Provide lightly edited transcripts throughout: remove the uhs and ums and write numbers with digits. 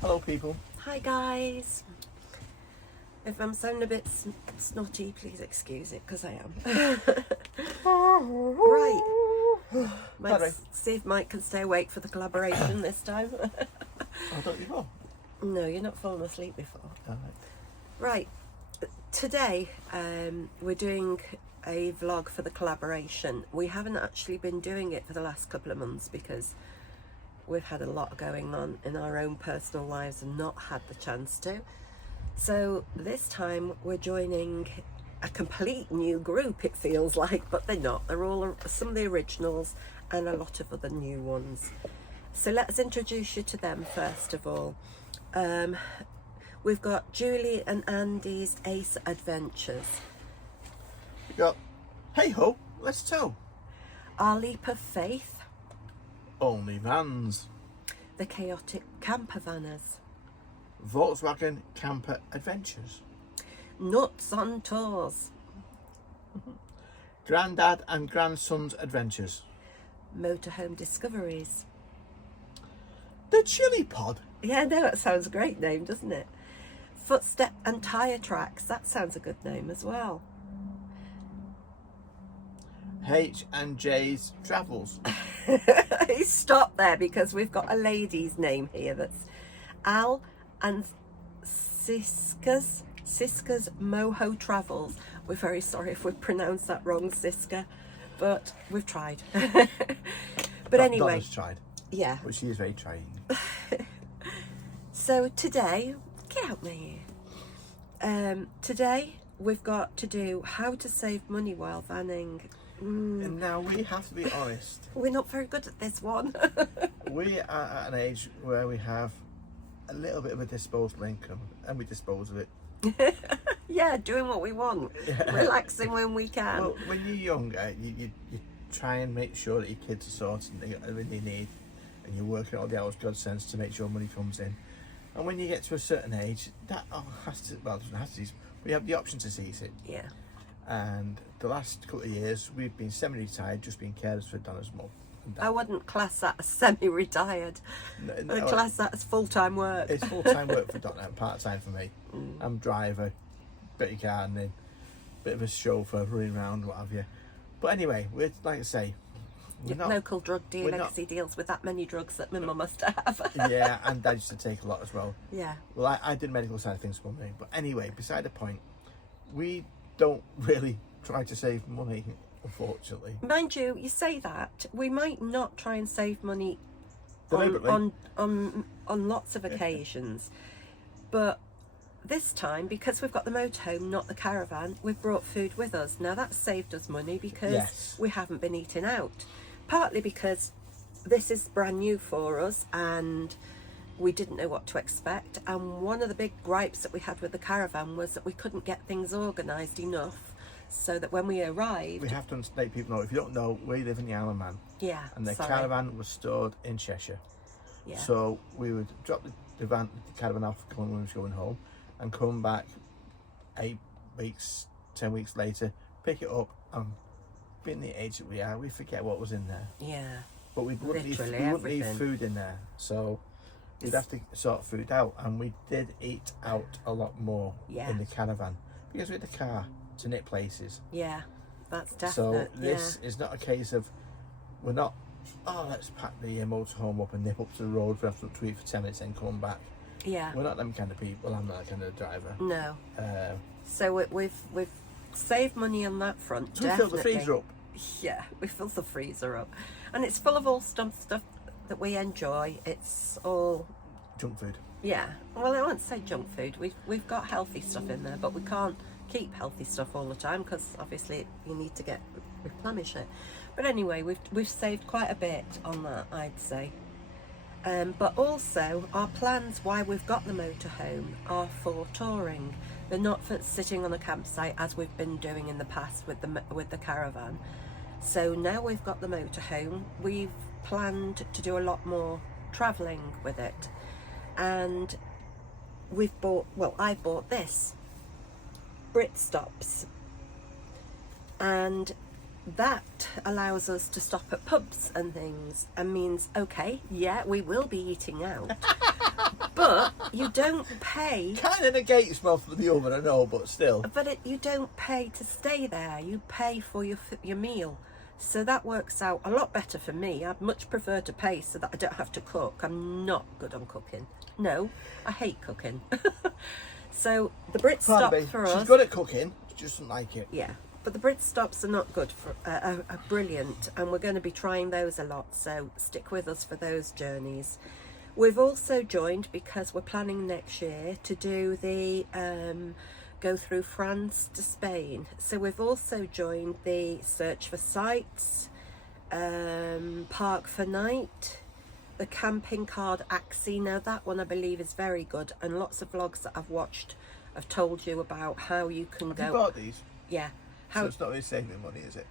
Hello people. Hi guys. If I'm sounding a bit snotty, please excuse it, because I am. Right. Let's see if Mike can stay awake for the collaboration this time. Oh, don't you know? No, you're not falling asleep before. All Right. Today, we're doing a vlog for the collaboration. We haven't actually been doing it for the last couple of months because we've had a lot going on in our own personal lives and not had the chance to. So this time we're joining a complete new group, it feels like, but they're not. They're all some of the originals and a lot of other new ones. So let's introduce you to them first of all. We've got Julie and Andy's Ace Adventures. We got Hey Ho, Let's Tow. Our Leap of Faith. Only Vans. The Chaotic Campervanners. Volkswagen Camper Adventures. Nuts on Tours. Grandad and Grandson's Adventures. Motorhome Discoveries. The Chilli Pod. Yeah, no, that sounds a great name, doesn't it? Footstep and Tyre Tracks. That sounds a good name as well. H&J's Travels. Stop there, because we've got a lady's name here. That's Al and CISKAS. CISKAS MOHO Travels. We're very sorry if we pronounced that wrong, Siska, but we've tried. But anyway, Donna's tried. Yeah. But she is very trying. So today, get out me. Today we've got to do how to save money while vanning. And now we have to be honest. We're not very good at this one. We are at an age where we have a little bit of a disposable income and we dispose of it. Yeah, doing what we want. Yeah. Relaxing when we can. Well, when you're younger, you try and make sure that your kids are sorted and they get everything they need, and you're working all the hours God sends to make sure money comes in. And when you get to a certain age, that has to, well, it doesn't have to, we have the option to cease it. Yeah. And the last couple of years, we've been semi-retired, just being carers for Donna's mum. I wouldn't class that as semi-retired. No, I'd class that as full-time work. It's full-time work for Donna and part-time for me. I'm driver, bit of gardening, bit of a chauffeur, running around, what have you. But anyway, we're, like I say, we're not, local drug dealer, because he deals with that many drugs that my mum must have. Yeah, and Dad used to take a lot as well. Yeah. Well, I did medical side of things for me. But anyway, beside the point, we don't really try to save money, unfortunately. Mind you, you say that, we might not try and save money on lots of occasions, but this time, because we've got the motorhome, not the caravan, we've brought food with us. Now that's saved us money because we haven't been eating out. Partly because this is brand new for us and we didn't know what to expect. And one of the big gripes that we had with the caravan was that we couldn't get things organised enough so that when we arrived... We have to let people know, if you don't know, we live in the Isle of Man. Yeah, and the caravan was stored in Cheshire. Yeah. So we would drop the caravan off when we was going home and come back 8 weeks, 10 weeks later, pick it up, and being the age that we are, we forget what was in there. Yeah. But we wouldn't leave food in there, so we'd have to sort food out, and we did eat out a lot more in the caravan because we had the car to nip places. Yeah, that's definite. So this is not a case of, we're not, oh, let's pack the motorhome up and nip up to the road for after to eat for 10 minutes and come back. Yeah. We're not them kind of people. I'm not that kind of driver. No. So we've saved money on that front. So we filled the freezer up. Yeah, we filled the freezer up, and it's full of all stuff that we enjoy. It's all junk food. Yeah. Well, I won't say junk food. We've got healthy stuff in there, but we can't keep healthy stuff all the time because obviously you need to replenish it. But anyway, we've saved quite a bit on that, I'd say. But also our plans why we've got the motorhome are for touring. They're not for sitting on a campsite as we've been doing in the past with the caravan. So now we've got the motorhome, we've planned to do a lot more travelling with it, and I've bought this Brit Stops, and that allows us to stop at pubs and things, and means, okay, yeah, we will be eating out, but you don't pay. Kind of negates most of the oven, I know, but still. But you don't pay to stay there. You pay for your meal. So that works out a lot better for me. I'd much prefer to pay so that I don't have to cook. I'm not good on cooking. No, I hate cooking. So the Brit stops for us. She's good at cooking, she just doesn't like it. Yeah, but the Brit stops are not good for are brilliant, and we're going to be trying those a lot. So stick with us for those journeys. We've also joined, because we're planning next year to do the go through France to Spain. So we've also joined the Search for Sites, Park for Night, the Camping Card Axie. Now that one I believe is very good, and lots of vlogs that I've watched have told you about how you can go. Have you bought these? Yeah. So it's not really saving money, is it?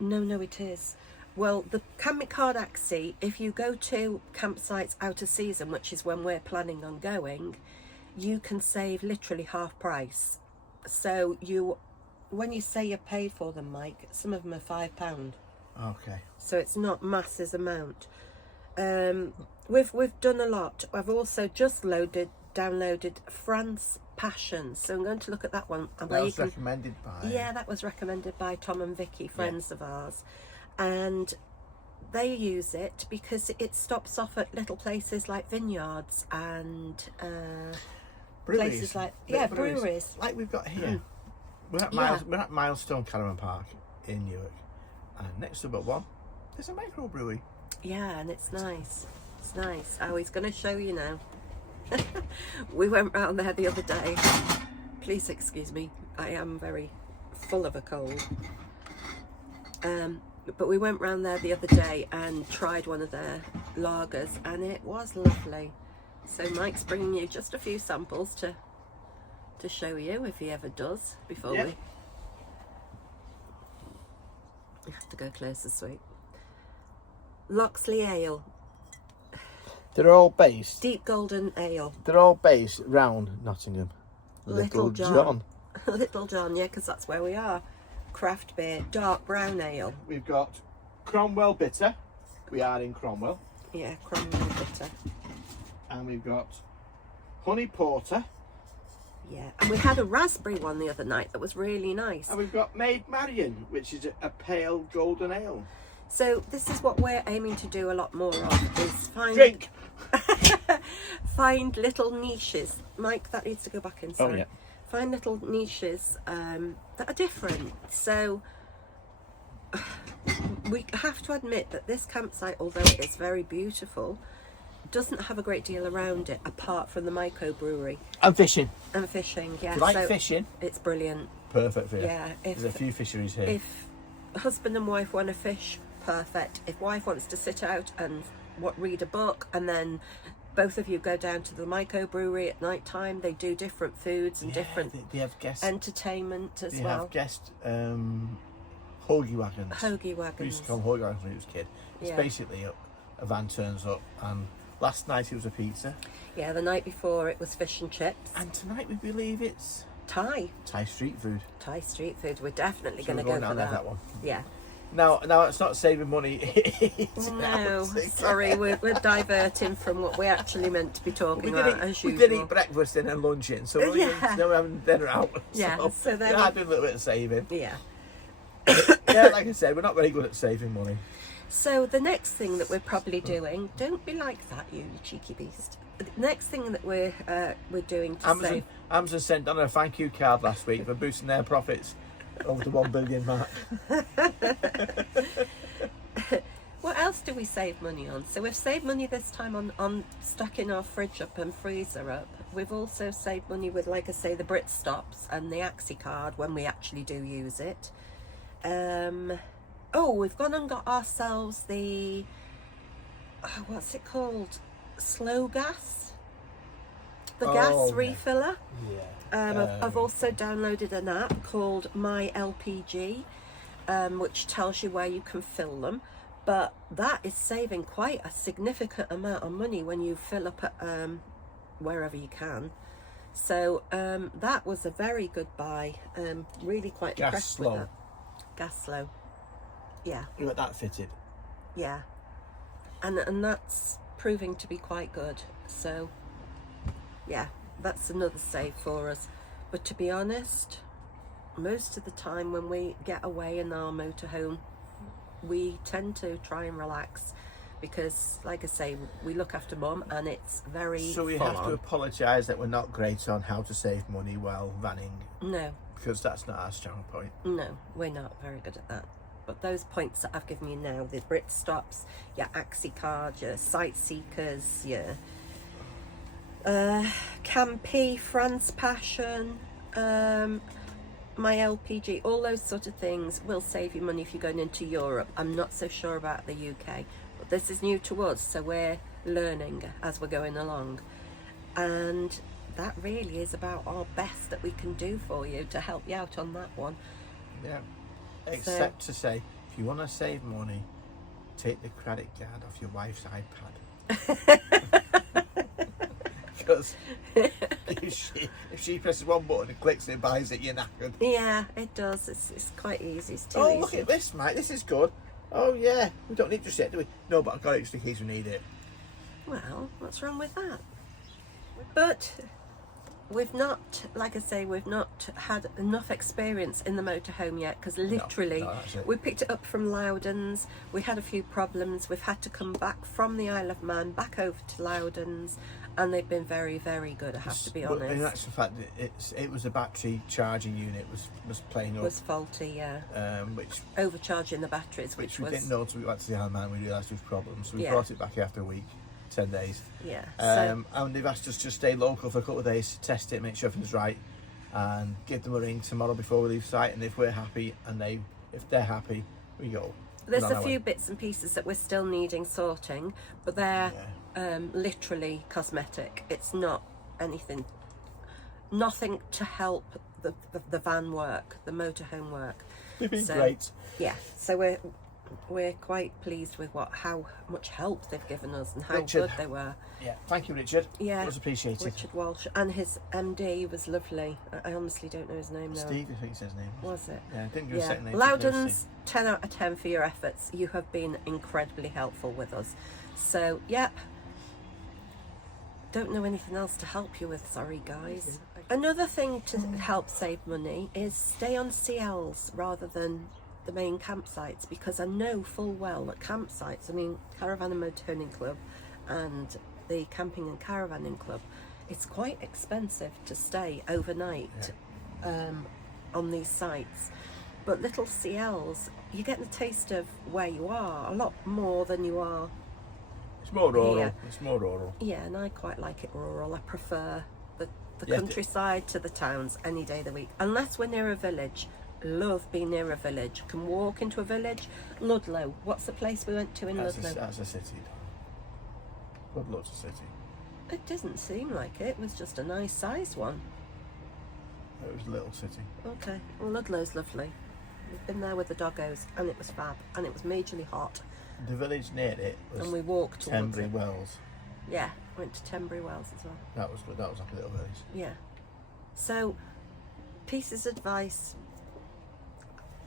No, it is. Well, the Camping Card Axie, if you go to campsites out of season, which is when we're planning on going, you can save literally half price. So when you say you pay for them, Mike, some of them are £5. Okay. So it's not masses amount. We've done a lot. I've also just downloaded France Passion, so I'm going to look at that one. That was recommended by... Yeah, that was recommended by Tom and Vicky, friends of ours. And they use it because it stops off at little places like vineyards and places like breweries like we've got here. We're at Milestone Caravan Park in Newark, and next to but one there's a microbrewery. Yeah, and it's nice. It's nice. Oh, he's going to show you now. We went round there the other day. Please excuse me, I am very full of a cold. But we went round there the other day and tried one of their lagers, and it was lovely. So Mike's bringing you just a few samples to show you, if he ever does, before we have to go closer, sweet. Loxley Ale. They're all based. Deep Golden Ale. They're all based round Nottingham. Little John. Little John, yeah, because that's where we are. Craft beer, dark brown ale. We've got Cromwell Bitter. We are in Cromwell. Yeah, Cromwell Bitter. And we've got Honey Porter. Yeah, and we had a raspberry one the other night that was really nice. And we've got Maid Marian, which is a pale golden ale. So this is what we're aiming to do a lot more of, is find little niches. Mike, that needs to go back inside. Oh, yeah. Find little niches that are different. So we have to admit that this campsite, although it is very beautiful, doesn't have a great deal around it apart from the microbrewery. And fishing. And fishing, yeah. If you like fishing, it's brilliant. Perfect for you. Yeah. There's a few fisheries here. If husband and wife want to fish, perfect. If wife wants to sit out and read a book, and then both of you go down to the microbrewery at night time, they do different foods and different they have guest entertainment as well. They have guest hoagie wagons. Hoagie wagons. We used to call them hoagie wagons when I was a kid. It's basically a van turns up, and last night it was a pizza. Yeah, the night before it was fish and chips. And tonight we believe it's Thai street food. Thai street food. We're definitely So going to go down for there, that one. Yeah. Now it's not saving money. No, sorry, we're diverting from what we actually meant to be talking about, as usual. We did eat breakfast in and lunch in, so we're having dinner out. So then I did a little bit of saving. Yeah. Yeah, like I said, we're not very good at saving money. So the next thing that we're probably doing, don't be like that, you cheeky beast. The next thing that we're doing to save... Amazon sent Donna a thank you card last week for boosting their profits over the 1 billion mark. What else do we save money on? So we've saved money this time on stacking our fridge up and freezer up. We've also saved money with, like I say, the Brit stops and the Axie card when we actually do use it. We've gone and got ourselves the what's it called? Slow gas? The gas refiller. Yeah. I've also downloaded an app called My LPG, which tells you where you can fill them. But that is saving quite a significant amount of money when you fill up at wherever you can. So that was a very good buy. Really quite impressed with that. Gas Slow. Yeah. You got that fitted. Yeah. And that's proving to be quite good. So yeah, that's another save for us. But to be honest, most of the time when we get away in our motorhome, we tend to try and relax because, like I say, we look after Mum and it's very So we full have to on. apologise that we're not great on how to save money while vanning, No, because that's not our strong point. no, we're not very good at that. But those points that I've given you now, the Brit stops, your Axi card, your Sight Seekers, your Campy, France Passion, my LPG, all those sort of things will save you money if you're going into Europe. I'm not so sure about the UK, but this is new to us, so we're learning as we're going along. And that really is about our best that we can do for you to help you out on that one. Yeah. Except to say, if you want to save money, take the credit card off your wife's iPad. Because if she presses one button and clicks and buys it, you're knackered. Yeah, it does. It's quite easy. It's too Oh, easy. look at this, mate. This is good. Oh, yeah. We don't need just yet, do we? No, but I've got it just in case we need it. Well, what's wrong with that? But we've not, like I say, we've not had enough experience in the motorhome yet, because literally that's it. we picked it up from Loudons. We had a few problems. We've had to come back from the Isle of Man back over to Loudons, and they've been very, very good, I have to be But in honest. actual fact, it was the battery charging unit was playing up, Was faulty, yeah. which Overcharging the batteries, we was, didn't know until we went to the Isle of Man. We realised there was problems, so we Yeah. brought it back after a week, 10 days. yeah. And they've asked us to stay local for a couple of days to test it, make sure everything's right, and give them a ring tomorrow before we leave site. And if we're happy, and if they're happy, we go. There's on a our few way. bits and pieces that we're still needing sorting, but they're literally cosmetic. It's not anything, nothing to help the van work, the motorhome work. They've been So, great. Yeah, so we're quite pleased with how much help they've given us and how Richard. good they were. Yeah, thank you, Richard. Yeah, it was appreciated. Richard Walsh and his MD was lovely. I honestly don't know his name now. Steve, I think his name. Was it? Yeah, didn't give a Yeah, second name. Loudons, 10 out of 10 for your efforts. You have been incredibly helpful with us. So, yep. Don't know anything else to help you with, sorry guys. Another thing to help save money is stay on CLs rather than the main campsites, because I know full well that campsites, I mean Caravan and Motorhome Club and the Camping and Caravanning Club, it's quite expensive to stay overnight on these sites. But little CLs, you get the taste of where you are a lot more than you are. It's more rural. Yeah. It's more rural. Yeah, and I quite like it rural. I prefer the Yeah, countryside to the towns any day of the week, unless we're near a village. Love being near a village. Can walk into a village. Ludlow, what's the place we went to in Ludlow? That's a city. Ludlow's a city. It doesn't seem like it. It was just a nice sized one. It was a little city. Okay, well Ludlow's lovely. We've been there with the doggos and it was fab and it was majorly hot. The village near it was And we walked towards Tenbury it. Wells. Yeah, went to Tenbury Wells as well. That was good. That was like a little village. Yeah. So, pieces of advice.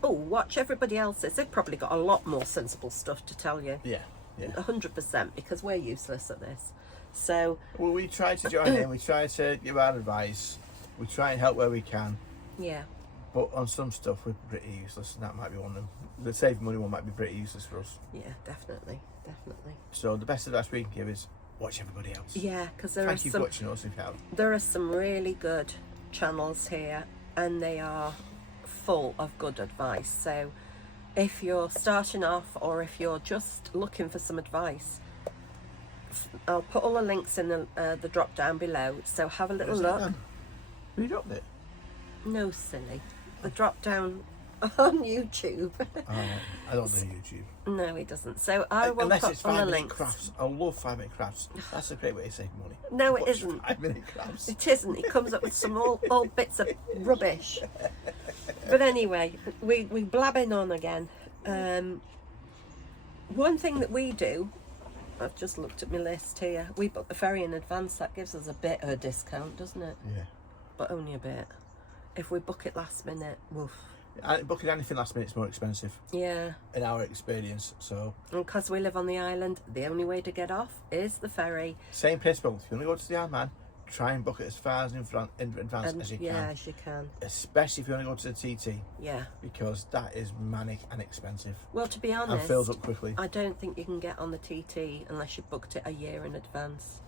Oh, watch everybody else's. They've probably got a lot more sensible stuff to tell you. Yeah, yeah. 100%, because we're useless at this. So, Well, we try to join in. We try to give our advice. We try and help where we can. yeah. But on some stuff, we're pretty useless, and that might be one of them. The save money one might be pretty useless for us. Yeah, definitely. Definitely. So the best advice we can give is watch everybody else. Yeah, because there Thank you for watching us if you have. there are some really good channels here, and they are full of good advice. So if you're starting off or if you're just looking for some advice, I'll put all the links in the drop down below, so have a little Where's that look. then? Who dropped it? No, silly, the drop down on YouTube. Oh, I don't do YouTube. No, he doesn't. So I will Unless put it's all the 5 minute links. crafts. I love 5 minute crafts. That's a great way to save money. No, it Watch isn't. 5 minute crafts. It isn't. He comes up with some old bits of rubbish. But anyway, we blabbing on again. One thing that we do, I've just looked at my list here. We book the ferry in advance. That gives us a bit of a discount, doesn't it? Yeah. But only a bit. If we book it last minute, woof. Booking anything last minute is more expensive Yeah. in our experience. So And because we live on the island, the only way to get off is the ferry. same principle. If you want to go to the Isle of Man, try and book it as far as in advance as you can. Yeah, as you can. Especially if you want to go to the TT. Yeah. Because that is manic and expensive. Well, to be honest, and fills up quickly. I don't think you can get on the TT unless you booked it a year in advance.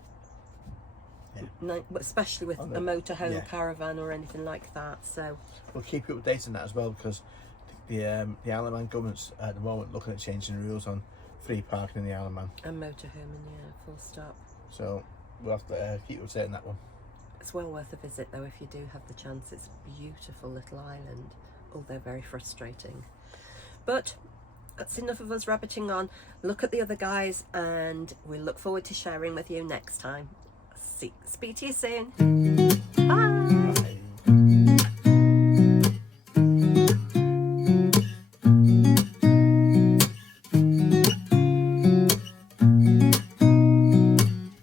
Yeah. No, especially with a motorhome, caravan, or anything like that. So we'll keep you updated on that as well, because the Isle of Man government's at the moment looking at changing the rules on free parking in the Isle of Man. And motorhome, and full stop. So we'll have to keep you updated on that one. It's well worth a visit though if you do have the chance. It's a beautiful little island, although very frustrating. But that's enough of us rabbiting on. Look at the other guys, and we look forward to sharing with you next time. Speak to you soon. Bye.